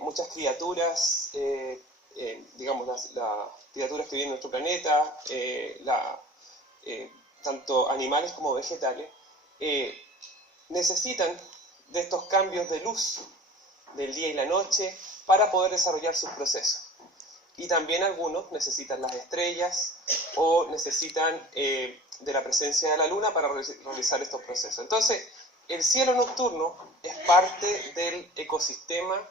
muchas criaturas, digamos las criaturas que viven en nuestro planeta, tanto animales como vegetales, necesitan de estos cambios de luz del día y la noche para poder desarrollar sus procesos. Y también algunos necesitan las estrellas o necesitan de la presencia de la luna para realizar estos procesos. Entonces, el cielo nocturno es parte del ecosistema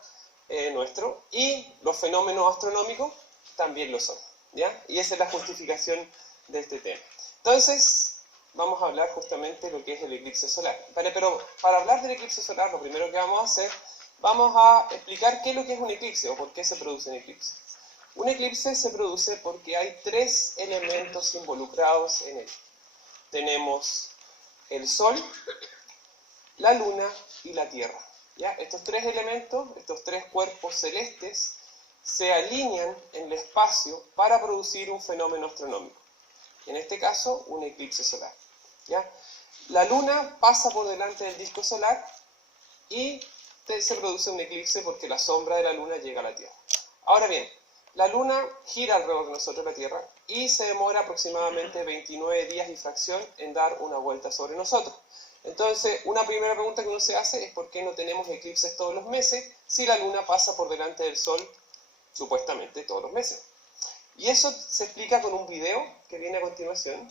nuestro, y los fenómenos astronómicos también lo son, ¿ya? Y esa es la justificación de este tema. Entonces, vamos a hablar justamente de lo que es el eclipse solar. Vale, pero para hablar del eclipse solar, lo primero que vamos a hacer, vamos a explicar qué es lo que es un eclipse o por qué se produce un eclipse. Un eclipse se produce porque hay tres elementos involucrados en él. Tenemos el Sol, la Luna y la Tierra. ¿Ya? Estos tres elementos, estos tres cuerpos celestes, se alinean en el espacio para producir un fenómeno astronómico. En este caso, un eclipse solar. ¿Ya? La Luna pasa por delante del disco solar y se produce un eclipse porque la sombra de la Luna llega a la Tierra. Ahora bien, la Luna gira alrededor de nosotros, la Tierra, y se demora aproximadamente 29 días y fracción en dar una vuelta sobre nosotros. Entonces, una primera pregunta que uno se hace es ¿por qué no tenemos eclipses todos los meses si la Luna pasa por delante del Sol supuestamente todos los meses? Y eso se explica con un video que viene a continuación.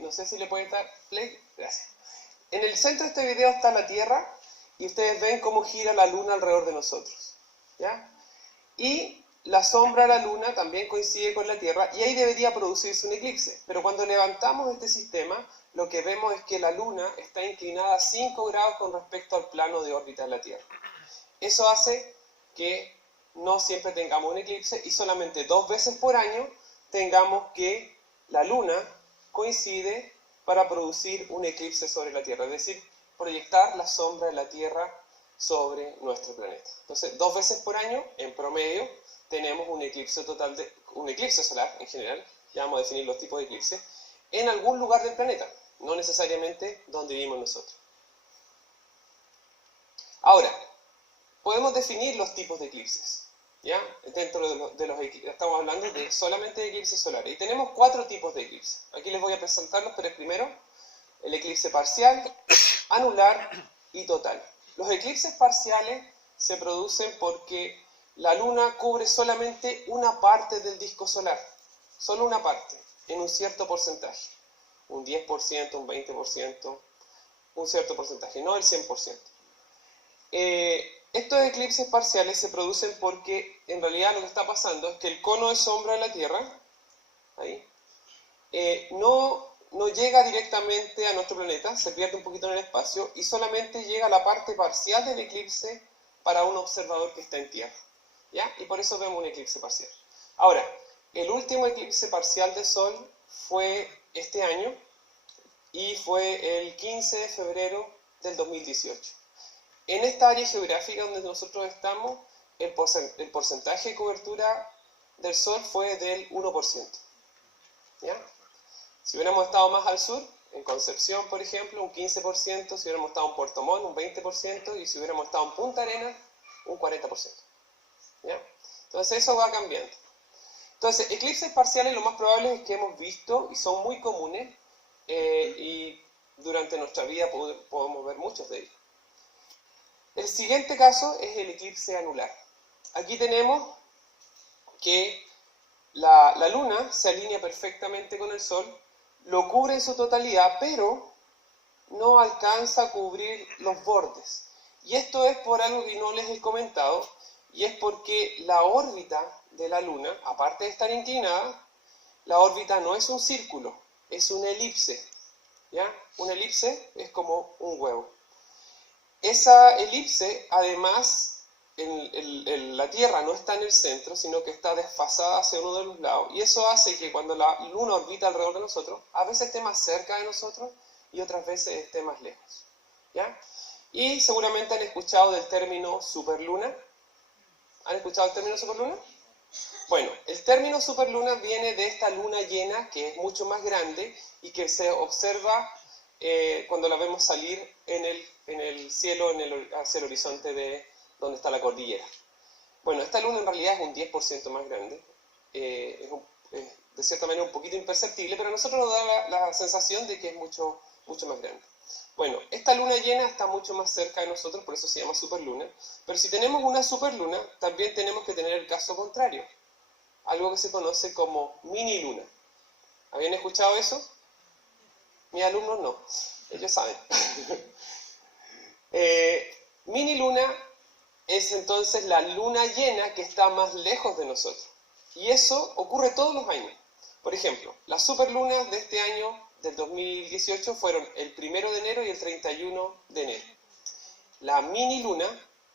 No sé si le pueden dar play. Gracias. En el centro de este video está la Tierra y ustedes ven cómo gira la Luna alrededor de nosotros. ¿Ya? Y la sombra de la Luna también coincide con la Tierra y ahí debería producirse un eclipse. Pero cuando levantamos este sistema, lo que vemos es que la Luna está inclinada 5 grados con respecto al plano de órbita de la Tierra. Eso hace que no siempre tengamos un eclipse y solamente 2 veces por año tengamos que la Luna coincide para producir un eclipse sobre la Tierra, es decir, proyectar la sombra de la Tierra sobre nuestro planeta. Entonces, 2 veces por año, en promedio, tenemos un eclipse un eclipse solar en general, ya vamos a definir los tipos de eclipses, en algún lugar del planeta, no necesariamente donde vivimos nosotros. Ahora, podemos definir los tipos de eclipses, ¿ya? Dentro de los eclipses, estamos hablando solamente de eclipses solares, y tenemos 4 tipos de eclipses. Aquí les voy a presentarlos, pero primero, el eclipse parcial, anular y total. Los eclipses parciales se producen porque la Luna cubre solamente una parte del disco solar, solo una parte, en un cierto porcentaje, un 10%, un 20%, un cierto porcentaje, no el 100%. Estos eclipses parciales se producen porque en realidad lo que está pasando es que el cono de sombra de la Tierra ahí, no llega directamente a nuestro planeta, se pierde un poquito en el espacio y solamente llega a la parte parcial del eclipse para un observador que está en Tierra, ¿ya? Y por eso vemos un eclipse parcial. Ahora, el último eclipse parcial de Sol fue este año y fue el 15 de febrero del 2018. En esta área geográfica donde nosotros estamos, el porcentaje de cobertura del Sol fue del 1%, ¿ya? Si hubiéramos estado más al sur, en Concepción, por ejemplo, un 15%, si hubiéramos estado en Puerto Montt, un 20%, y si hubiéramos estado en Punta Arenas, un 40%. ¿Ya? Entonces eso va cambiando. Entonces, eclipses parciales lo más probable es que hemos visto, y son muy comunes, y durante nuestra vida podemos ver muchos de ellos. El siguiente caso es el eclipse anular. Aquí tenemos que la Luna se alinea perfectamente con el Sol, lo cubre en su totalidad, pero no alcanza a cubrir los bordes. Y esto es por algo que no les he comentado, y es porque la órbita de la Luna, aparte de estar inclinada, la órbita no es un círculo, es una elipse. ¿Ya? Una elipse es como un huevo. Esa elipse, además, la Tierra no está en el centro, sino que está desfasada hacia uno de los lados, y eso hace que cuando la Luna orbita alrededor de nosotros, a veces esté más cerca de nosotros y otras veces esté más lejos. ¿Ya? Y seguramente han escuchado del término superluna. ¿Han escuchado el término superluna? Bueno, el término superluna viene de esta luna llena, que es mucho más grande y que se observa cuando la vemos salir en el cielo hacia el horizonte donde está la cordillera. Bueno, esta luna en realidad es un 10% más grande, es de cierta manera un poquito imperceptible, pero a nosotros nos da la sensación de que es mucho más grande. Bueno, esta luna llena está mucho más cerca de nosotros, por eso se llama superluna, pero si tenemos una superluna, también tenemos que tener el caso contrario, algo que se conoce como mini luna. ¿Habían escuchado eso? Mis alumnos no, ellos saben. Mini luna es entonces la luna llena que está más lejos de nosotros. Y eso ocurre todos los años. Por ejemplo, las superlunas de este año, del 2018, fueron el 1 de enero y el 31 de enero. La mini luna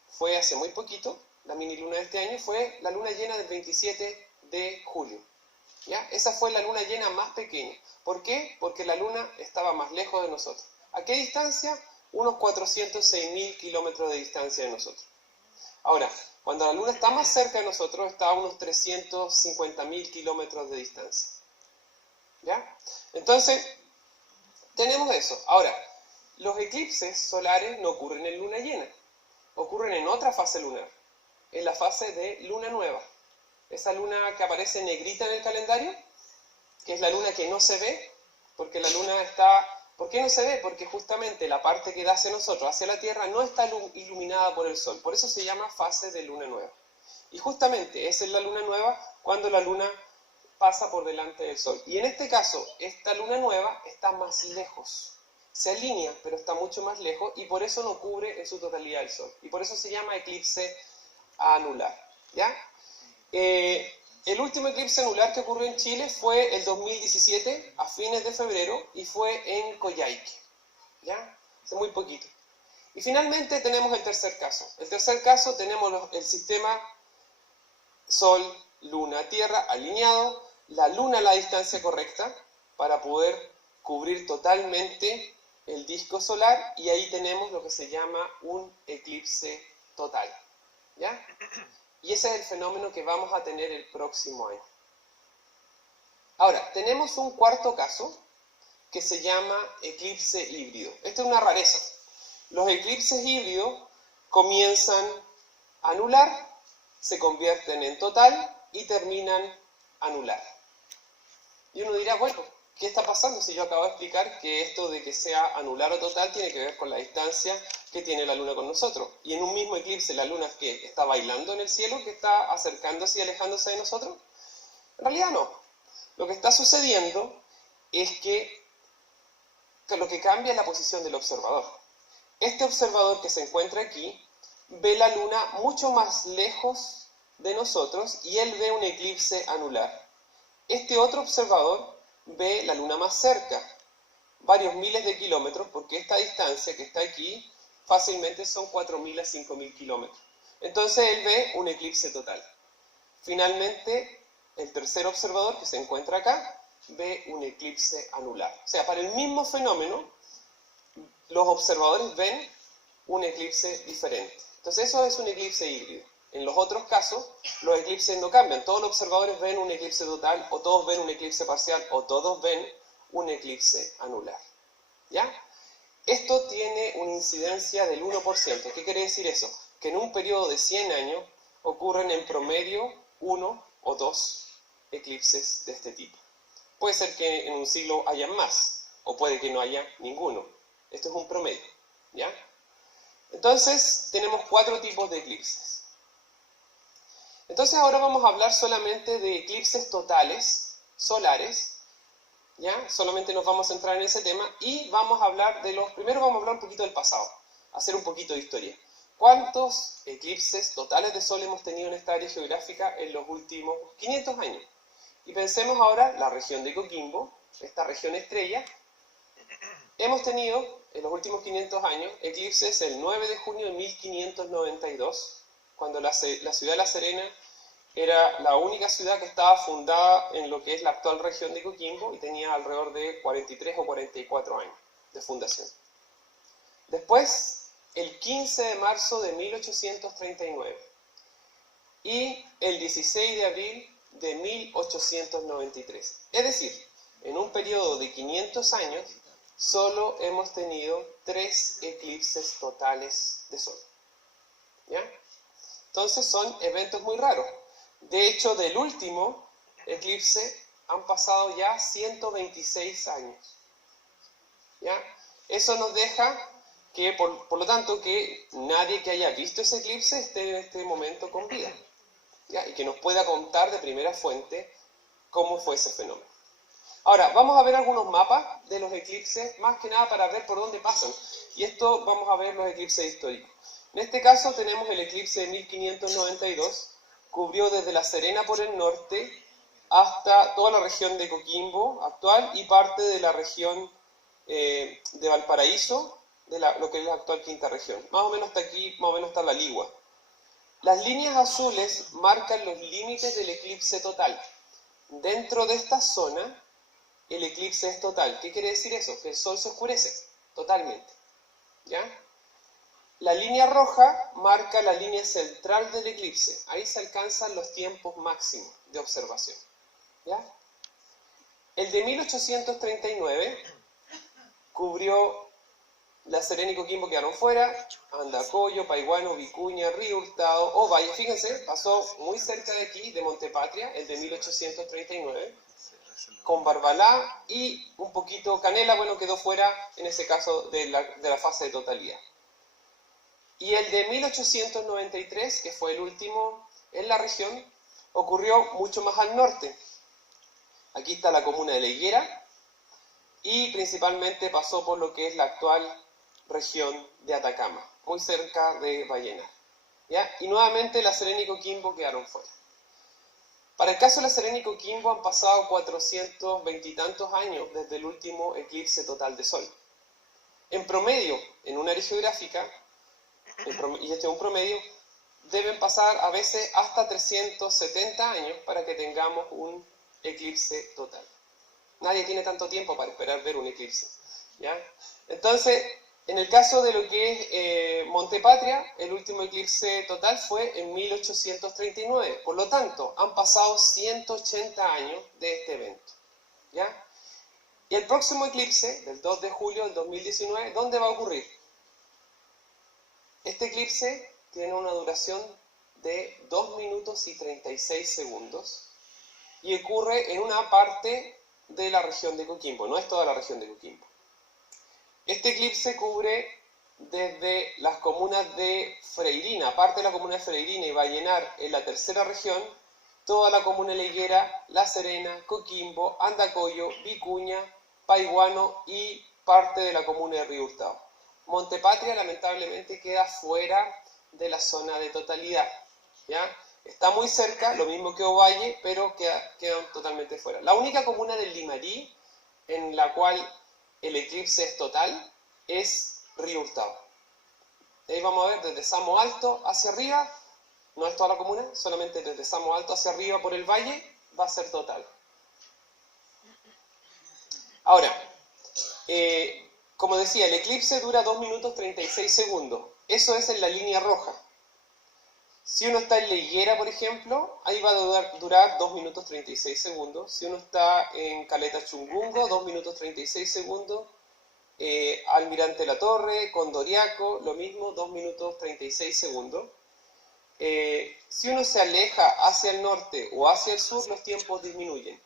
fue hace muy poquito, la mini luna de este año fue la luna llena del 27 de julio. ¿Ya? Esa fue la luna llena más pequeña. ¿Por qué? Porque la luna estaba más lejos de nosotros. ¿A qué distancia? Unos 406.000 kilómetros de distancia de nosotros. Ahora, cuando la luna está más cerca de nosotros, está a unos 350.000 kilómetros de distancia. ¿Ya? Entonces, tenemos eso. Ahora, los eclipses solares no ocurren en luna llena, ocurren en otra fase lunar, en la fase de luna nueva. Esa luna que aparece negrita en el calendario, que es la luna que no se ve, porque la luna está... ¿Por qué no se ve? Porque justamente la parte que da hacia nosotros, hacia la Tierra, no está iluminada por el Sol. Por eso se llama fase de luna nueva. Y justamente esa es la luna nueva cuando la luna pasa por delante del Sol. Y en este caso, esta luna nueva está más lejos. Se alinea, pero está mucho más lejos y por eso no cubre en su totalidad el Sol. Y por eso se llama eclipse anular. ¿Ya? El último eclipse anular que ocurrió en Chile fue el 2017, a fines de febrero, y fue en Coyhaique. ¿Ya? Hace muy poquito. Y finalmente tenemos el tercer caso. El tercer caso tenemos el sistema Sol, Luna, Tierra alineado, la Luna a la distancia correcta para poder cubrir totalmente el disco solar y ahí tenemos lo que se llama un eclipse total. ¿Ya? Y ese es el fenómeno que vamos a tener el próximo año. Ahora, tenemos un cuarto caso que se llama eclipse híbrido. Esto es una rareza. Los eclipses híbridos comienzan anular, se convierten en total y terminan anular. Y uno dirá, bueno, ¿qué está pasando si yo acabo de explicar que esto de que sea anular o total tiene que ver con la distancia que tiene la luna con nosotros? Y en un mismo eclipse la luna que está bailando en el cielo, que está acercándose y alejándose de nosotros. En realidad no. Lo que está sucediendo es que lo que cambia es la posición del observador. Este observador que se encuentra aquí ve la luna mucho más lejos de nosotros y él ve un eclipse anular. Este otro observador ve la luna más cerca, varios miles de kilómetros, porque esta distancia que está aquí fácilmente son 4.000 a 5.000 kilómetros. Entonces él ve un eclipse total. Finalmente, el tercer observador que se encuentra acá ve un eclipse anular. O sea, para el mismo fenómeno, los observadores ven un eclipse diferente. Entonces eso es un eclipse híbrido. En los otros casos, los eclipses no cambian. Todos los observadores ven un eclipse total, o todos ven un eclipse parcial, o todos ven un eclipse anular. ¿Ya? Esto tiene una incidencia del 1%. ¿Qué quiere decir eso? Que en un periodo de 100 años ocurren en promedio 1 o 2 eclipses de este tipo. Puede ser que en un siglo haya más, o puede que no haya ninguno. Esto es un promedio. ¿Ya? Entonces, tenemos 4 tipos de eclipses. Entonces ahora vamos a hablar solamente de eclipses totales, solares, ¿ya? Solamente nos vamos a centrar en ese tema y vamos a hablar primero vamos a hablar un poquito del pasado, hacer un poquito de historia. ¿Cuántos eclipses totales de sol hemos tenido en esta área geográfica en los últimos 500 años? Y pensemos ahora la región de Coquimbo, esta región estrella. Hemos tenido en los últimos 500 años eclipses el 9 de junio de 1592, cuando la ciudad de La Serena era la única ciudad que estaba fundada en lo que es la actual región de Coquimbo y tenía alrededor de 43 o 44 años de fundación. Después, el 15 de marzo de 1839 y el 16 de abril de 1893. Es decir, en un periodo de 500 años, solo hemos tenido 3 eclipses totales de sol. ¿Ya? Entonces son eventos muy raros. De hecho, del último eclipse han pasado ya 126 años. ¿Ya? Eso nos deja que, por lo tanto, que nadie que haya visto ese eclipse esté en este momento con vida. ¿Ya? Y que nos pueda contar de primera fuente cómo fue ese fenómeno. Ahora, vamos a ver algunos mapas de los eclipses, más que nada para ver por dónde pasan. Y esto vamos a ver los eclipses históricos. En este caso tenemos el eclipse de 1592, cubrió desde La Serena por el norte hasta toda la región de Coquimbo actual y parte de la región de Valparaíso, de lo que es la actual quinta región. Más o menos hasta aquí, más o menos está la Ligua. Las líneas azules marcan los límites del eclipse total. Dentro de esta zona, el eclipse es total. ¿Qué quiere decir eso? Que el sol se oscurece totalmente. ¿Ya? La línea roja marca la línea central del eclipse. Ahí se alcanzan los tiempos máximos de observación. ¿Ya? El de 1839 cubrió La Serena y Coquimbo, quedaron fuera, Andacollo, Paiguano, Vicuña, Río Hurtado, Ovalle. Fíjense, pasó muy cerca de aquí, de Montepatria, el de 1839, con Barbalá y un poquito Canela, bueno, quedó fuera en ese caso de la fase de totalidad. Y el de 1893, que fue el último en la región, ocurrió mucho más al norte. Aquí está la comuna de La Higuera y principalmente pasó por lo que es la actual región de Atacama, muy cerca de Vallenar. ¿Ya? Y nuevamente La Serena y Coquimbo quedaron fuera. Para el caso de La Serena y Coquimbo han pasado 420 y tantos años desde el último eclipse total de sol. En promedio, en un área geográfica, y este es un promedio, deben pasar a veces hasta 370 años para que tengamos un eclipse total. Nadie tiene tanto tiempo para esperar ver un eclipse. ¿Ya? Entonces, en el caso de lo que es Montepatria, el último eclipse total fue en 1839. Por lo tanto, han pasado 180 años de este evento. ¿Ya? Y el próximo eclipse, del 2 de julio del 2019, ¿dónde va a ocurrir? Este eclipse tiene una duración de 2 minutos y 36 segundos y ocurre en una parte de la región de Coquimbo, no es toda la región de Coquimbo. Este eclipse cubre desde las comunas de Freirina, parte de la comuna de Freirina y Vallenar en la tercera región, toda la comuna de La Higuera, La Serena, Coquimbo, Andacollo, Vicuña, Paiguano y parte de la comuna de Río Hurtado. Montepatria lamentablemente queda fuera de la zona de totalidad. ¿Ya? Está muy cerca, lo mismo que Ovalle, pero quedan totalmente fuera. La única comuna del Limarí en la cual el eclipse es total es Río Hurtado. Ahí vamos a ver desde Samo Alto hacia arriba, no es toda la comuna, solamente desde Samo Alto hacia arriba por el valle va a ser total. Ahora, como decía, el eclipse dura 2 minutos 36 segundos. Eso es en la línea roja. Si uno está en La Higuera, por ejemplo, ahí va a durar 2 minutos 36 segundos. Si uno está en Caleta Chungungo, 2 minutos 36 segundos. Almirante La Torre, Condoriaco, lo mismo, 2 minutos 36 segundos. Si uno se aleja hacia el norte o hacia el sur, los tiempos disminuyen.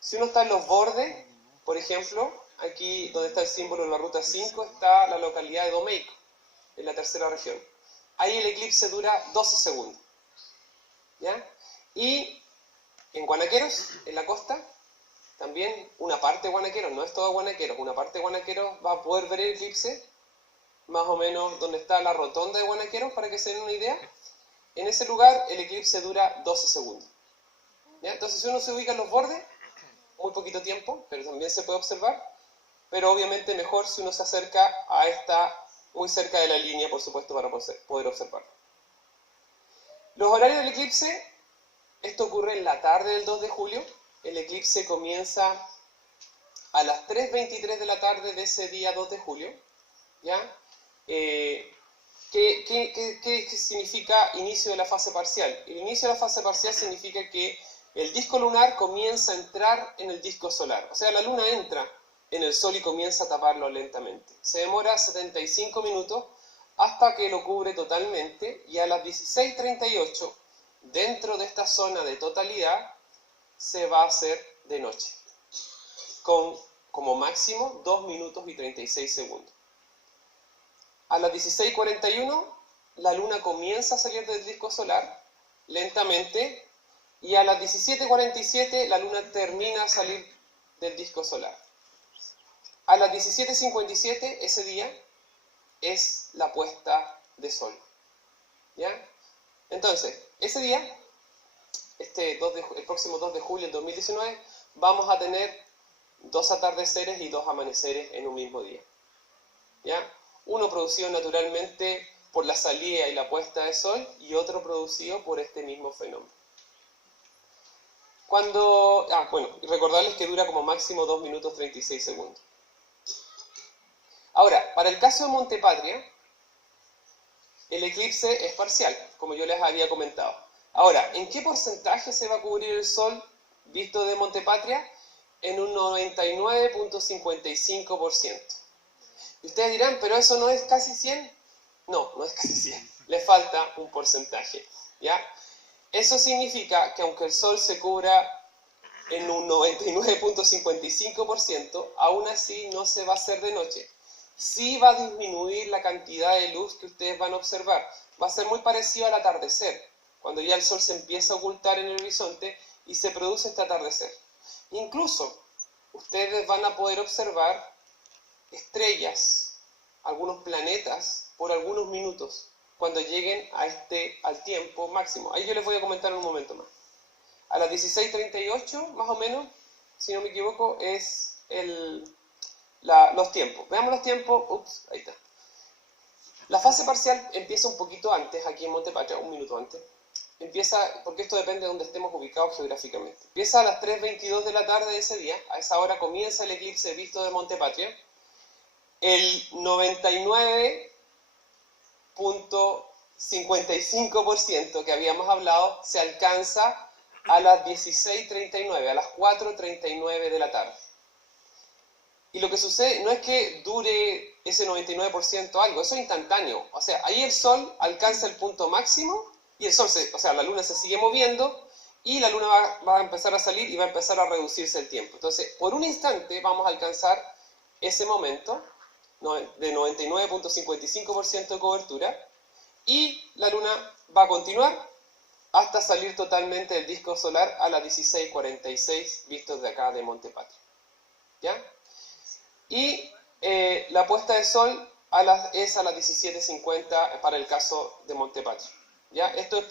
Si uno está en los bordes, por ejemplo, aquí donde está el símbolo de la ruta 5, está la localidad de Domeico, en la tercera región. Ahí el eclipse dura 12 segundos. ¿Ya? Y en Guanaqueros, en la costa, también una parte de Guanaqueros, no es todo Guanaqueros, una parte de Guanaqueros va a poder ver el eclipse, más o menos donde está la rotonda de Guanaqueros, para que se den una idea. En ese lugar el eclipse dura 12 segundos. ¿Ya? Entonces si uno se ubica en los bordes, muy poquito tiempo, pero también se puede observar, pero obviamente mejor si uno se acerca a esta, muy cerca de la línea, por supuesto, para poder observarlo. Los horarios del eclipse, esto ocurre en la tarde del 2 de julio, el eclipse comienza a las 3:23 de la tarde de ese día 2 de julio, ¿ya? ¿Qué significa inicio de la fase parcial? El inicio de la fase parcial significa que el disco lunar comienza a entrar en el disco solar. O sea, la luna entra en el sol y comienza a taparlo lentamente. Se demora 75 minutos hasta que lo cubre totalmente, y a las 16:38, dentro de esta zona de totalidad, se va a hacer de noche, con como máximo 2 minutos y 36 segundos. A las 16:41, la luna comienza a salir del disco solar, lentamente, y a las 17:47, la luna termina a salir del disco solar. A las 17:57, ese día, es la puesta de sol. ¿Ya? Entonces, ese día, el próximo 2 de julio del 2019, vamos a tener 2 atardeceres y 2 amaneceres en un mismo día. ¿Ya? Uno producido naturalmente por la salida y la puesta de sol, y otro producido por este mismo fenómeno. Y recordarles que dura como máximo 2 minutos 36 segundos. Ahora, para el caso de Montepatria, el eclipse es parcial, como yo les había comentado. Ahora, ¿en qué porcentaje se va a cubrir el sol visto de Montepatria? En un 99.55%. Y ustedes dirán, ¿pero eso no es casi 100? No, no es casi 100. Le falta un porcentaje, ¿ya? Eso significa que aunque el sol se cubra en un 99.55%, aún así no se va a hacer de noche. Sí va a disminuir la cantidad de luz que ustedes van a observar. Va a ser muy parecido al atardecer, cuando ya el sol se empieza a ocultar en el horizonte y se produce este atardecer. Incluso, ustedes van a poder observar estrellas, algunos planetas, por algunos minutos, cuando lleguen al tiempo máximo. Ahí yo les voy a comentar en un momento más. A las 16:38, más o menos, si no me equivoco, es los tiempos. Veamos los tiempos. Ahí está. La fase parcial empieza un poquito antes, aquí en Montepatria, un minuto antes. Empieza, porque esto depende de donde estemos ubicados geográficamente. Empieza a las 3:22 de la tarde de ese día. A esa hora comienza el eclipse visto de Montepatria. El 99.55% que habíamos hablado se alcanza a las 16:39, a las 4:39 de la tarde. Y lo que sucede no es que dure ese 99% algo, eso es instantáneo. O sea, ahí el sol alcanza el punto máximo y la luna se sigue moviendo y la luna va a empezar a salir y va a empezar a reducirse el tiempo. Entonces, por un instante vamos a alcanzar ese momento de 99.55% de cobertura, y la luna va a continuar hasta salir totalmente del disco solar a las 16:46 vistos de acá de Montepatria. ¿Ya? Y la puesta de sol es a las 17:50 para el caso de Montepatria. ¿Ya? Esto es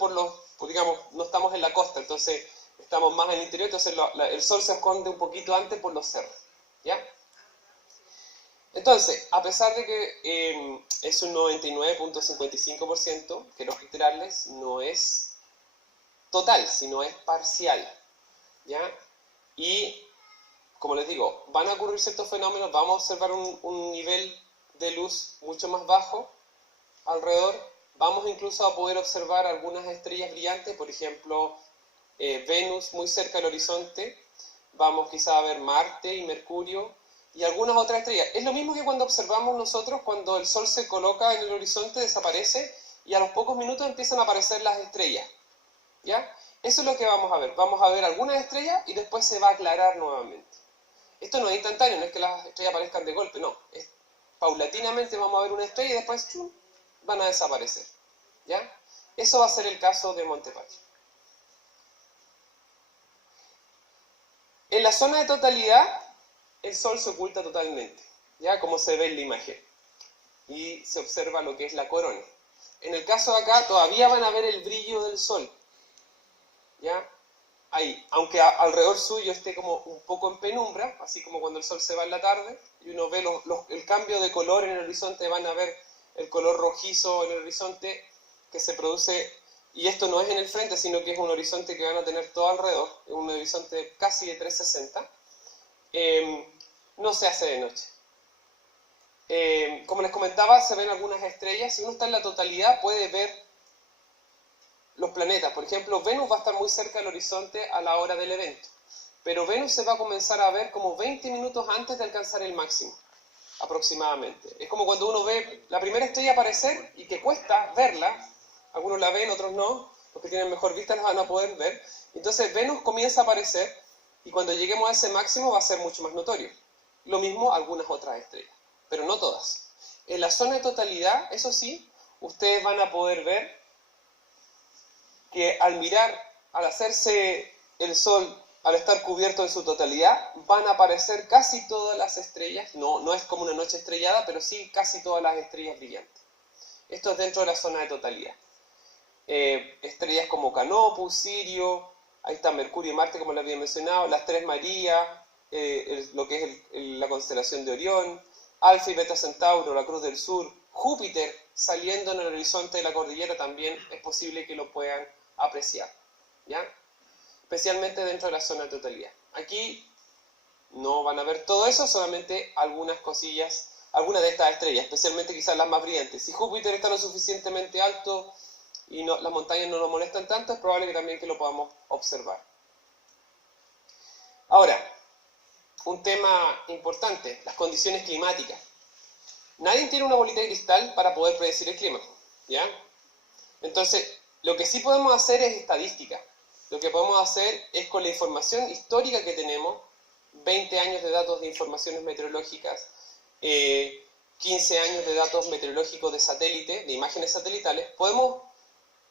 digamos, no estamos en la costa, entonces estamos más en el interior, entonces el sol se esconde un poquito antes por los cerros. ¿Ya? Entonces, a pesar de que es un 99.55%, quiero reiterarles, no es total, sino es parcial. ¿Ya? Y, como les digo, van a ocurrir ciertos fenómenos, vamos a observar un nivel de luz mucho más bajo alrededor, vamos incluso a poder observar algunas estrellas brillantes, por ejemplo, Venus muy cerca del horizonte, vamos quizá a ver Marte y Mercurio, y algunas otras estrellas. Es lo mismo que cuando observamos nosotros, cuando el sol se coloca en el horizonte, desaparece, y a los pocos minutos empiezan a aparecer las estrellas. ¿Ya? Eso es lo que vamos a ver. Vamos a ver algunas estrellas y después se va a aclarar nuevamente. Esto no es instantáneo, no es que las estrellas aparezcan de golpe, no. Paulatinamente vamos a ver una estrella y después van a desaparecer. ¿Ya? Eso va a ser el caso de Montepatria. En la zona de totalidad, el sol se oculta totalmente, ¿ya? Como se ve en la imagen. Y se observa lo que es la corona. En el caso de acá, todavía van a ver el brillo del sol. ¿Ya? Ahí, aunque alrededor suyo esté como un poco en penumbra, así como cuando el sol se va en la tarde, y uno ve el cambio de color en el horizonte, van a ver el color rojizo en el horizonte que se produce, y esto no es en el frente, sino que es un horizonte que van a tener todo alrededor, un horizonte casi de 360, no se hace de noche. Como les comentaba, se ven algunas estrellas. Si uno está en la totalidad puede ver los planetas. Por ejemplo, Venus va a estar muy cerca del horizonte a la hora del evento, pero Venus se va a comenzar a ver como 20 minutos antes de alcanzar el máximo. aproximadamente. Es como cuando uno ve la primera estrella aparecer y que cuesta verla. Algunos la ven, otros no. Los que tienen mejor vista las van a poder ver. Entonces Venus comienza a aparecer y cuando lleguemos a ese máximo va a ser mucho más notorio. Lo mismo algunas otras estrellas, pero no todas. En la zona de totalidad, eso sí, ustedes van a poder ver que al mirar, al hacerse el Sol, al estar cubierto en su totalidad, van a aparecer casi todas las estrellas. No es como una noche estrellada, pero sí casi todas las estrellas brillantes. Esto es dentro de la zona de totalidad. Estrellas como Canopus, Sirio, ahí está Mercurio y Marte, como les había mencionado, las Tres Marías, lo que es la constelación de Orión, Alfa y Beta Centauro, la Cruz del Sur, Júpiter saliendo en el horizonte de la cordillera también es posible que lo puedan apreciar, ¿ya? Especialmente dentro de la zona de totalidad. Aquí no van a ver todo eso, solamente algunas cosillas, algunas de estas estrellas, especialmente quizás las más brillantes. Si Júpiter está lo suficientemente alto y las montañas no nos molestan tanto, es probable que también que lo podamos observar. Ahora, un tema importante, las condiciones climáticas. Nadie tiene una bolita de cristal para poder predecir el clima, ¿ya? Entonces, lo que sí podemos hacer es estadística. Lo que podemos hacer es con la información histórica que tenemos, 20 años de datos de informaciones meteorológicas, 15 años de datos meteorológicos de satélite, de imágenes satelitales, podemos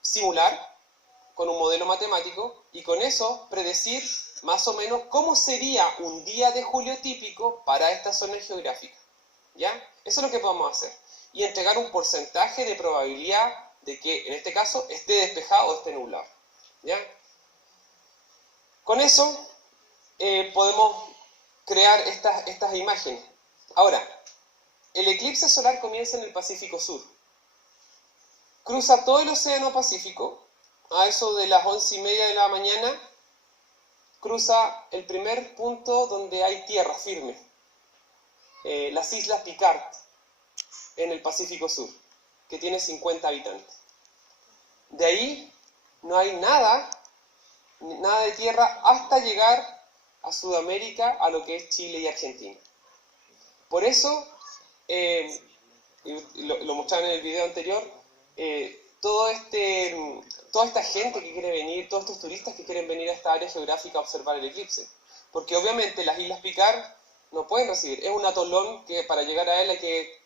simular con un modelo matemático y con eso predecir más o menos cómo sería un día de julio típico para esta zona geográfica, ¿ya? Eso es lo que podemos hacer. Y entregar un porcentaje de probabilidad de que, en este caso, esté despejado o esté nublado, ¿ya? Con eso podemos crear estas imágenes. Ahora, el eclipse solar comienza en el Pacífico Sur. Cruza todo el Océano Pacífico, a eso de las 11:30 de la mañana, cruza el primer punto donde hay tierra firme, las Islas Picard, en el Pacífico Sur, que tiene 50 habitantes. De ahí no hay nada de tierra hasta llegar a Sudamérica, a lo que es Chile y Argentina. Por eso, lo mostraron en el video anterior, toda esta gente que quiere venir, todos estos turistas que quieren venir a esta área geográfica a observar el eclipse. Porque obviamente las Islas Picard no pueden recibir. Es un atolón que para llegar a él hay que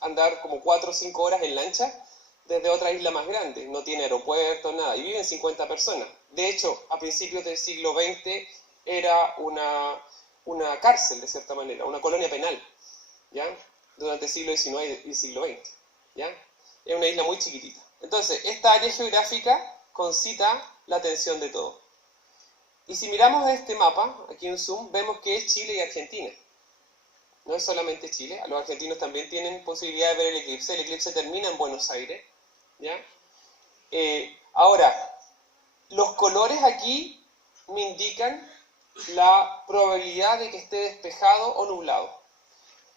andar como 4 o 5 horas en lancha desde otra isla más grande. No tiene aeropuerto, nada. Y viven 50 personas. De hecho, a principios del siglo XX era una cárcel, de cierta manera, una colonia penal, ¿ya? Durante el siglo XIX y el siglo XX, ¿ya? Es una isla muy chiquitita. Entonces, esta área geográfica concita la atención de todos. Y si miramos este mapa, aquí en zoom, vemos que es Chile y Argentina. No es solamente Chile, los argentinos también tienen posibilidad de ver el eclipse. El eclipse termina en Buenos Aires, ¿ya? Ahora, los colores aquí me indican la probabilidad de que esté despejado o nublado.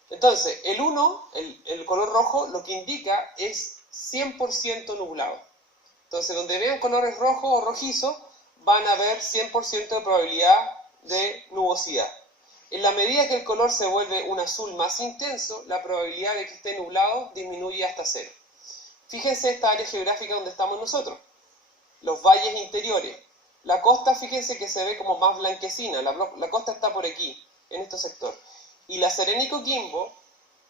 Entonces, el 1, el color rojo, lo que indica es 100% nublado. Entonces, donde vean colores rojos o rojizos, van a ver 100% de probabilidad de nubosidad. En la medida que el color se vuelve un azul más intenso, la probabilidad de que esté nublado disminuye hasta 0. Fíjense esta área geográfica donde estamos nosotros, los valles interiores. La costa, fíjense que se ve como más blanquecina, la costa está por aquí, en este sector. Y La Serena y Coquimbo,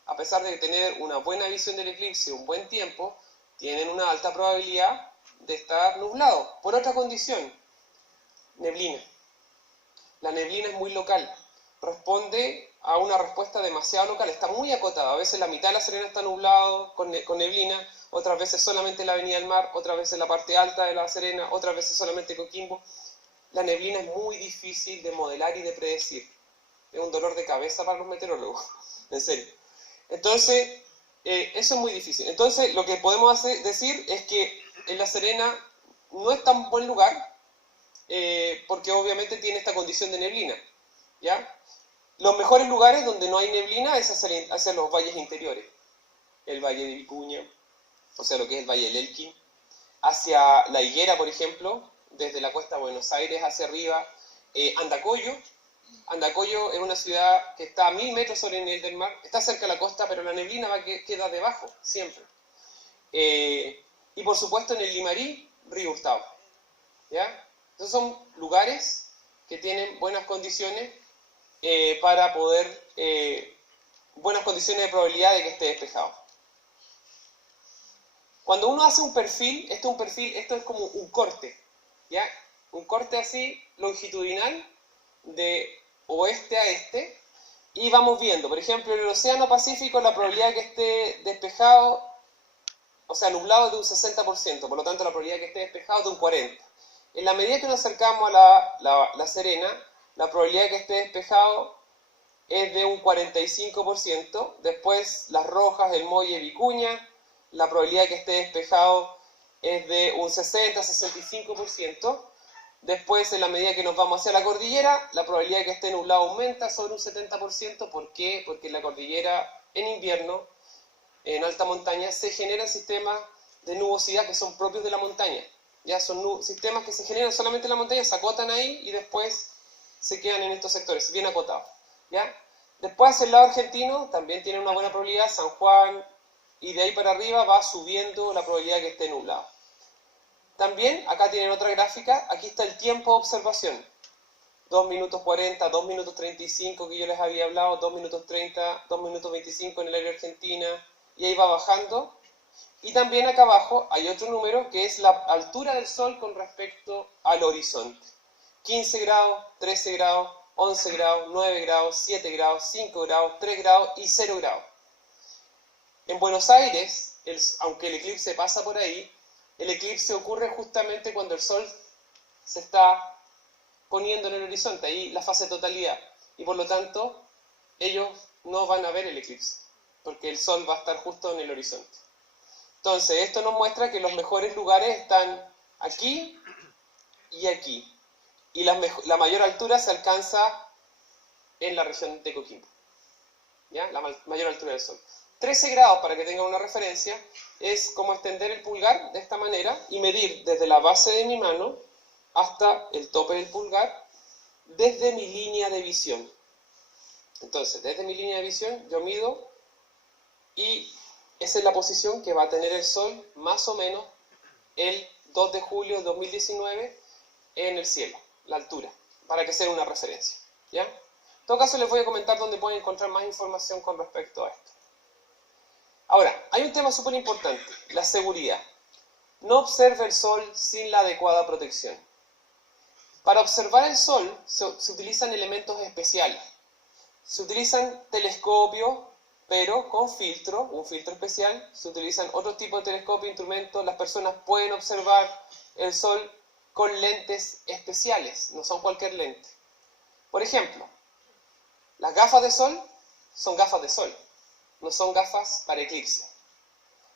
a pesar de tener una buena visión del eclipse, un buen tiempo, tienen una alta probabilidad de estar nublados, por otra condición, neblina. La neblina es muy local, responde a una respuesta demasiado local, está muy acotada. A veces la mitad de La Serena está nublado, con neblina, otras veces solamente la Avenida del Mar, otras veces la parte alta de La Serena, otras veces solamente Coquimbo. La neblina es muy difícil de modelar y de predecir. Es un dolor de cabeza para los meteorólogos, en serio. Entonces, eso es muy difícil. Entonces, lo que podemos decir es que en La Serena no es tan buen lugar, porque obviamente tiene esta condición de neblina, ¿ya? Los mejores lugares donde no hay neblina es hacia los valles interiores. El Valle de Vicuña, o sea, lo que es el Valle del Elqui, hacia La Higuera, por ejemplo, desde la costa de Buenos Aires hacia arriba, Andacollo Andacollo es una ciudad que está a 1000 metros sobre el nivel del mar, está cerca de la costa, pero la neblina queda debajo, siempre. Y por supuesto en el Limarí, Río Hurtado. ¿Ya? Esos son lugares que tienen buenas condiciones para poder, buenas condiciones de probabilidad de que esté despejado. Cuando uno hace un perfil, esto es como un corte, ¿ya? Un corte así longitudinal de oeste a este, y vamos viendo, por ejemplo, en el Océano Pacífico la probabilidad de que esté despejado, o sea, nublado es de un 60%, por lo tanto la probabilidad de que esté despejado es de un 40%. En la medida que nos acercamos a la Serena, la probabilidad de que esté despejado es de un 45%, después Las Rojas, El Molle, Vicuña, la probabilidad de que esté despejado es de un 60-65%, después en la medida que nos vamos hacia la cordillera, la probabilidad de que esté nublado aumenta sobre un 70%, ¿por qué? Porque en la cordillera, en invierno, en alta montaña, se generan sistemas de nubosidad que son propios de la montaña. Ya son sistemas que se generan solamente en la montaña, se acotan ahí y después se quedan en estos sectores, bien acotados. ¿Ya? Después hacia el lado argentino también tiene una buena probabilidad, San Juan, y de ahí para arriba va subiendo la probabilidad de que esté nublado. También, acá tienen otra gráfica, aquí está el tiempo de observación. 2 minutos 40, 2 minutos 35 que yo les había hablado, 2 minutos 30, 2 minutos 25 en el área argentina, y ahí va bajando. Y también acá abajo hay otro número que es la altura del Sol con respecto al horizonte. 15 grados, 13 grados, 11 grados, 9 grados, 7 grados, 5 grados, 3 grados y 0 grados. En Buenos Aires, aunque el eclipse pasa por ahí, el eclipse ocurre justamente cuando el Sol se está poniendo en el horizonte, ahí la fase de totalidad. Y por lo tanto, ellos no van a ver el eclipse, porque el Sol va a estar justo en el horizonte. Entonces, esto nos muestra que los mejores lugares están aquí y aquí. Y la mayor altura se alcanza en la región de Coquimbo. ¿Ya? La mayor altura del Sol. 13 grados, para que tengan una referencia, es como extender el pulgar de esta manera y medir desde la base de mi mano hasta el tope del pulgar desde mi línea de visión. Entonces, desde mi línea de visión yo mido y esa es la posición que va a tener el Sol más o menos el 2 de julio de 2019 en el cielo, la altura, para que sea una referencia. ¿Ya? En todo caso les voy a comentar dónde pueden encontrar más información con respecto a esto. Ahora, hay un tema súper importante, la seguridad. No observe el Sol sin la adecuada protección. Para observar el Sol se utilizan elementos especiales. Se utilizan telescopios, pero con filtro, un filtro especial. Se utilizan otro tipo de telescopio, instrumentos. Las personas pueden observar el Sol con lentes especiales, no son cualquier lente. Por ejemplo, las gafas de sol son gafas de sol, no son gafas para eclipse.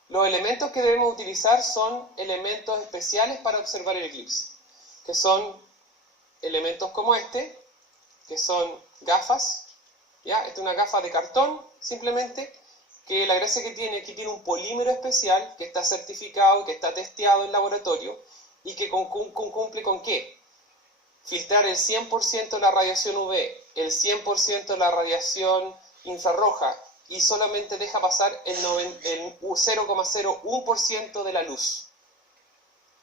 Los elementos que debemos utilizar son elementos especiales para observar el eclipse, que son elementos como este, que son gafas, ¿ya? Esta es una gafa de cartón, simplemente, que la gracia que tiene un polímero especial, que está certificado, que está testeado en laboratorio, y que cumple con ¿qué? Filtrar el 100% de la radiación UV, el 100% de la radiación infrarroja, y solamente deja pasar el 0,01% de la luz.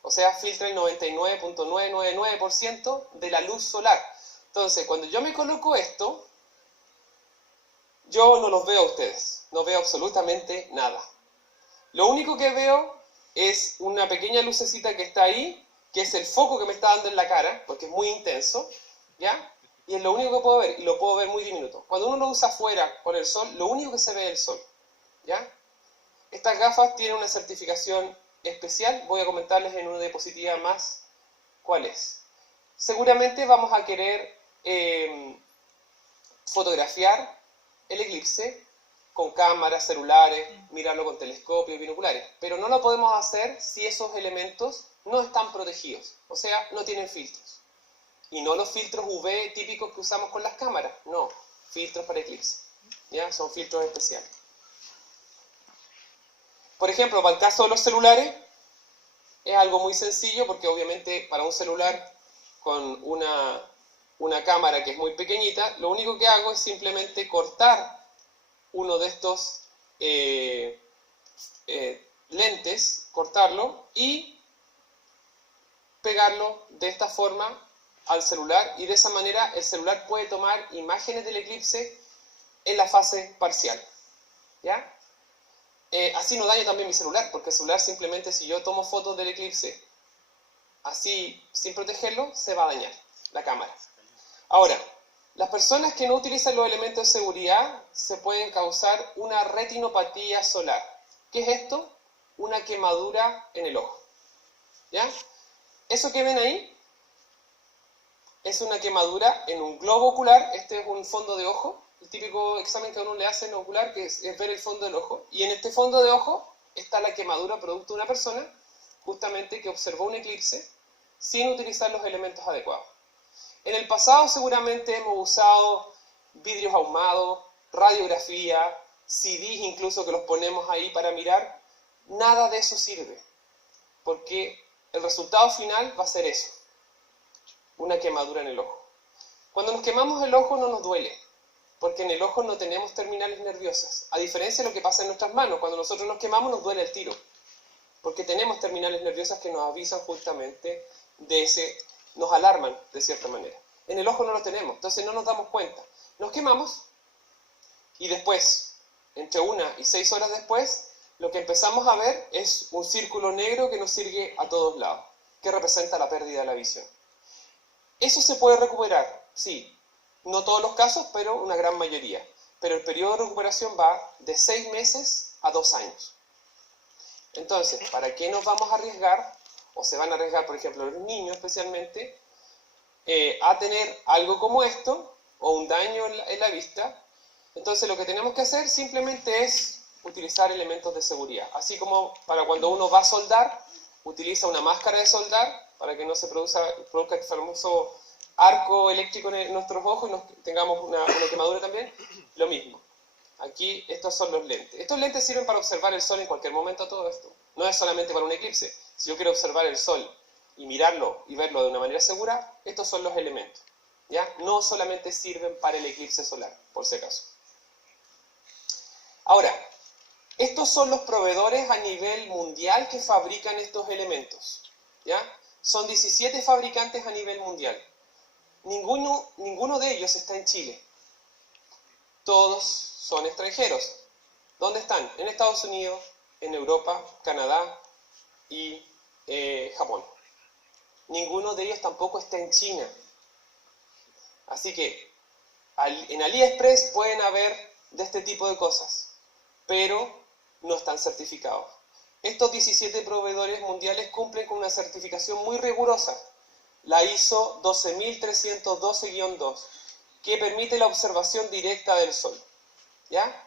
O sea, filtra el 99.999% de la luz solar. Entonces, cuando yo me coloco esto, yo no los veo a ustedes, no veo absolutamente nada. Lo único que veo es una pequeña lucecita que está ahí, que es el foco que me está dando en la cara, porque es muy intenso, ¿ya? Y es lo único que puedo ver, y lo puedo ver muy diminuto. Cuando uno lo usa afuera con el sol, lo único que se ve es el sol, ¿ya? Estas gafas tienen una certificación especial, voy a comentarles en una diapositiva más cuál es. Seguramente vamos a querer fotografiar el eclipse con cámaras, celulares, mirarlo con telescopios, binoculares, pero no lo podemos hacer si esos elementos no están protegidos, o sea, no tienen filtros. Y no los filtros UV típicos que usamos con las cámaras, no, filtros para eclipse, ¿ya? Son filtros especiales. Por ejemplo, para el caso de los celulares, es algo muy sencillo porque obviamente para un celular con una una cámara que es muy pequeñita, lo único que hago es simplemente cortar uno de estos lentes, cortarlo y pegarlo de esta forma al celular, y de esa manera el celular puede tomar imágenes del eclipse en la fase parcial, ¿ya? Así no daño también mi celular, porque el celular simplemente, si yo tomo fotos del eclipse así sin protegerlo, se va a dañar la cámara. Ahora, las personas que no utilizan los elementos de seguridad se pueden causar una retinopatía solar. ¿Qué es esto? Una quemadura en el ojo, ¿ya? Eso que ven ahí es una quemadura en un globo ocular. Este es un fondo de ojo, el típico examen que a uno le hace en ocular, que es ver el fondo del ojo. Y en este fondo de ojo está la quemadura producto de una persona justamente que observó un eclipse sin utilizar los elementos adecuados. En el pasado seguramente hemos usado vidrios ahumados, radiografía, CDs incluso que los ponemos ahí para mirar. Nada de eso sirve, porque el resultado final va a ser eso, una quemadura en el ojo. Cuando nos quemamos el ojo no nos duele, porque en el ojo no tenemos terminales nerviosas, a diferencia de lo que pasa en nuestras manos. Cuando nosotros nos quemamos nos duele el tiro, porque tenemos terminales nerviosas que nos avisan justamente de ese, nos alarman de cierta manera. En el ojo no lo tenemos, entonces no nos damos cuenta. Nos quemamos y después, entre 1 y 6 horas después, lo que empezamos a ver es un círculo negro que nos sigue a todos lados, que representa la pérdida de la visión. Eso se puede recuperar, sí, no todos los casos, pero una gran mayoría. Pero el periodo de recuperación va de 6 meses a 2 años. Entonces, ¿para qué nos vamos a arriesgar? O se van a arriesgar, por ejemplo, los niños especialmente, a tener algo como esto, o un daño en la vista. Entonces lo que tenemos que hacer simplemente es utilizar elementos de seguridad. Así como para cuando uno va a soldar, utiliza una máscara de soldar para que no se produzca el famoso arco eléctrico en nuestros ojos y tengamos una quemadura también. Lo mismo. Aquí estos son los lentes. Estos lentes sirven para observar el sol en cualquier momento, todo esto. No es solamente para un eclipse. Si yo quiero observar el sol y mirarlo y verlo de una manera segura, estos son los elementos, ¿ya? No solamente sirven para el eclipse solar, por si acaso. Ahora, estos son los proveedores a nivel mundial que fabrican estos elementos, ¿ya? Son 17 fabricantes a nivel mundial. Ninguno de ellos está en Chile. Todos son extranjeros. ¿Dónde están? En Estados Unidos, en Europa, Canadá y Japón. Ninguno de ellos tampoco está en China. Así que en AliExpress pueden haber de este tipo de cosas, pero no están certificados. Estos 17 proveedores mundiales cumplen con una certificación muy rigurosa, la ISO 12312-2, que permite la observación directa del sol, ¿ya?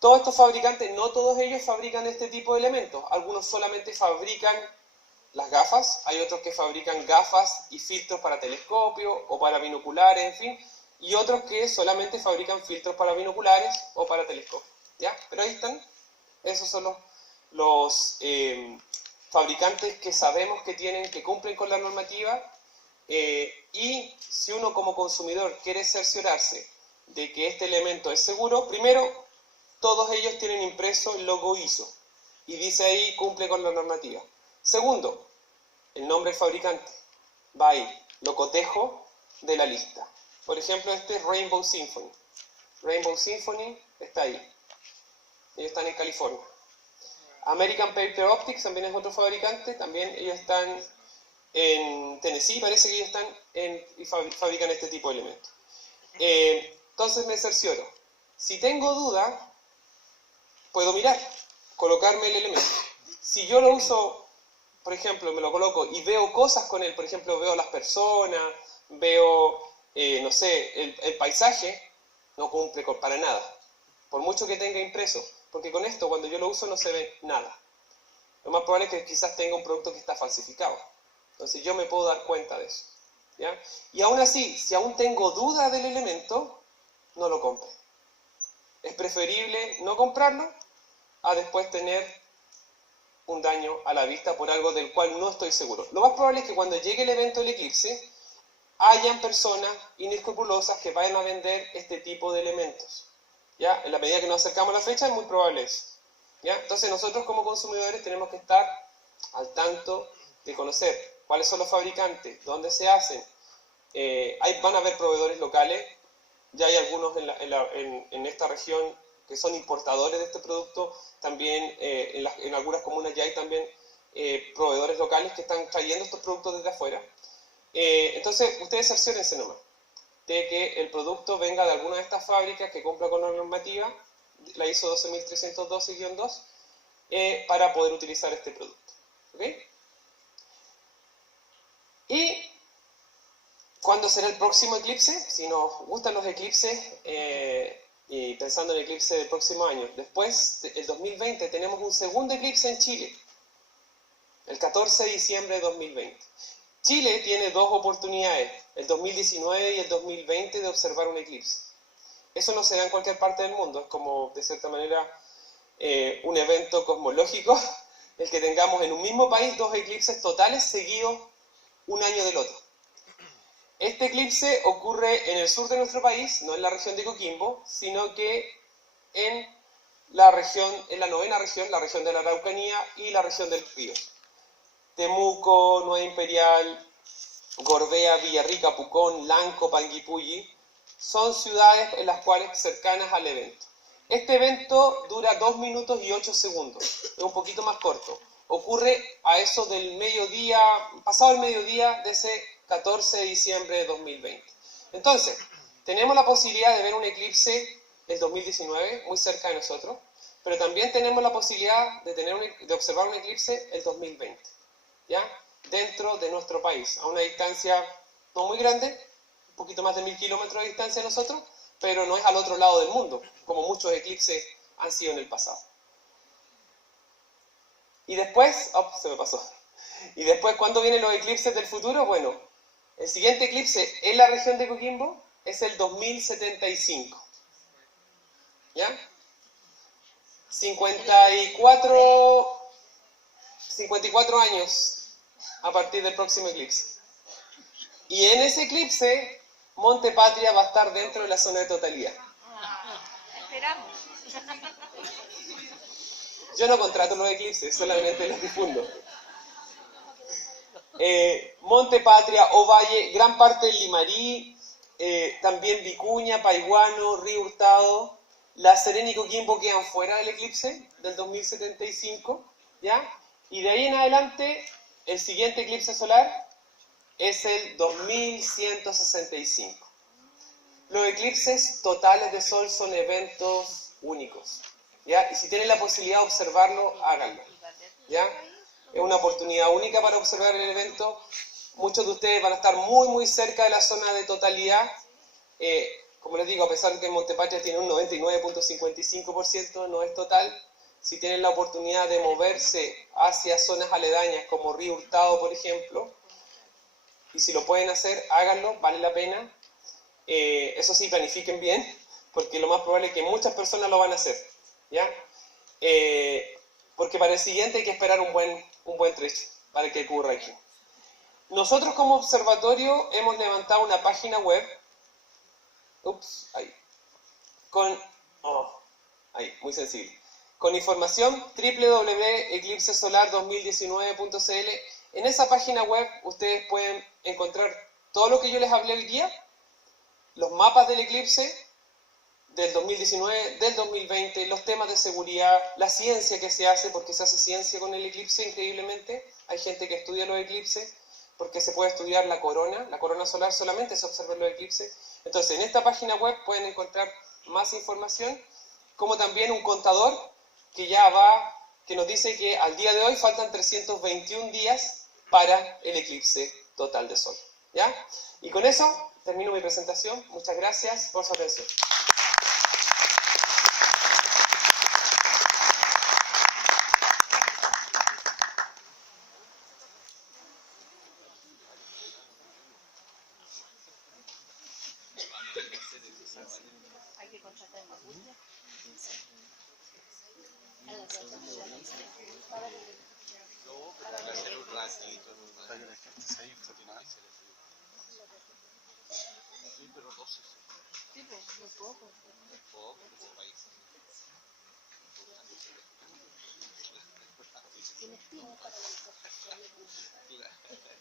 Todos estos fabricantes, no todos ellos fabrican este tipo de elementos. Algunos solamente fabrican las gafas, hay otros que fabrican gafas y filtros para telescopio o para binoculares, en fin, y otros que solamente fabrican filtros para binoculares o para telescopios, ¿ya? Pero ahí están, esos son los fabricantes que sabemos que cumplen con la normativa, y si uno como consumidor quiere cerciorarse de que este elemento es seguro, primero, todos ellos tienen impreso el logo ISO y dice ahí cumple con la normativa. Segundo, el nombre del fabricante va ahí, lo cotejo de la lista. Por ejemplo, este es Rainbow Symphony. Rainbow Symphony está ahí. Ellos están en California. American Paper Optics también es otro fabricante, también ellos están en Tennessee, parece que ellos están y fabrican este tipo de elementos. Entonces me cercioro. Si tengo duda, puedo mirar, colocarme el elemento. Si yo lo uso, por ejemplo, me lo coloco y veo cosas con él, por ejemplo, veo las personas, veo, no sé, el paisaje, no cumple para nada. Por mucho que tenga impreso, porque con esto, cuando yo lo uso, no se ve nada. Lo más probable es que quizás tenga un producto que está falsificado. Entonces yo me puedo dar cuenta de eso, ¿ya? Y aún así, si aún tengo duda del elemento, no lo compre. Es preferible no comprarlo a después tener un daño a la vista por algo del cual no estoy seguro. Lo más probable es que cuando llegue el evento del eclipse, hayan personas inescrupulosas que vayan a vender este tipo de elementos. ¿Ya? En la medida que nos acercamos a la fecha es muy probable eso. ¿Ya? Entonces nosotros como consumidores tenemos que estar al tanto de conocer cuáles son los fabricantes, dónde se hacen. Van a haber proveedores locales, ya hay algunos en esta región que son importadores de este producto, también en algunas comunas ya hay también proveedores locales que están trayendo estos productos desde afuera. Entonces ustedes cerciórense nomás de que el producto venga de alguna de estas fábricas que cumpla con la normativa, la ISO 12312-2, para poder utilizar este producto. ¿Ok? Y ¿cuándo será el próximo eclipse? Si nos gustan los eclipses, y pensando en el eclipse del próximo año, después del 2020 tenemos un segundo eclipse en Chile, el 14 de diciembre de 2020. Chile tiene dos oportunidades, el 2019 y el 2020, de observar un eclipse. Eso no se da en cualquier parte del mundo, es como, de cierta manera, un evento cosmológico, el que tengamos en un mismo país dos eclipses totales seguidos un año del otro. Este eclipse ocurre en el sur de nuestro país, no en la región de Coquimbo, sino que en la novena región, la región de la Araucanía y la región del Río. Temuco, Nueva Imperial, Gorbea, Villarrica, Pucón, Lanco, Panguipulli, son ciudades en las cuales cercanas al evento. Este evento dura 2 minutos y 8 segundos, es un poquito más corto. Ocurre a eso del mediodía, pasado el mediodía de ese 14 de diciembre de 2020. Entonces, tenemos la posibilidad de ver un eclipse el 2019, muy cerca de nosotros, pero también tenemos la posibilidad de observar un eclipse el 2020, ¿ya? Dentro de nuestro país, a una distancia no muy grande, un poquito más de 1000 kilómetros de distancia de nosotros, pero no es al otro lado del mundo, como muchos eclipses han sido en el pasado. Y después, se me pasó. Y después, ¿cuándo vienen los eclipses del futuro? Bueno, el siguiente eclipse en la región de Coquimbo es el 2075. ¿Ya? 54 años a partir del próximo eclipse. Y en ese eclipse, Monte Patria va a estar dentro de la zona de totalidad. Esperamos. Yo no contrato los eclipses, solamente los difundo. Monte Patria, Ovalle, gran parte del Limarí, también Vicuña, Paiguano, Río Hurtado, La Serena y Coquimbo quedan fuera del eclipse del 2075, ¿ya? Y de ahí en adelante, el siguiente eclipse solar es el 2165. Los eclipses totales de sol son eventos únicos, ¿ya? Y si tienen la posibilidad de observarlo, háganlo, ¿ya? Es una oportunidad única para observar el evento. Muchos de ustedes van a estar muy, muy cerca de la zona de totalidad. Como les digo, a pesar de que Monte Patria tiene un 99.55%, no es total. Si tienen la oportunidad de moverse hacia zonas aledañas, como Río Hurtado, por ejemplo, y si lo pueden hacer, háganlo, vale la pena. Eso sí, planifiquen bien, porque lo más probable es que muchas personas lo van a hacer, ¿ya? Porque para el siguiente hay que esperar un buen trecho para que ocurra aquí. Nosotros como observatorio hemos levantado una página web, muy sensible, con información www.eclipsesolar2019.cl. En esa página web ustedes pueden encontrar todo lo que yo les hablé hoy día, los mapas del eclipse del 2019, del 2020, los temas de seguridad, la ciencia que se hace, porque se hace ciencia con el eclipse increíblemente. Hay gente que estudia los eclipses porque se puede estudiar la corona solar solamente se observa los eclipses. Entonces, en esta página web pueden encontrar más información, como también un contador que nos dice que al día de hoy faltan 321 días para el eclipse total de sol, ¿ya? Y con eso termino mi presentación. Muchas gracias por su atención. Hay que contratar más bulla. Para hacer un ratito, para que la gente se informe. Sí, pero no sé. Sí, pues, muy poco. Poco, como país. Sin espina para la importación.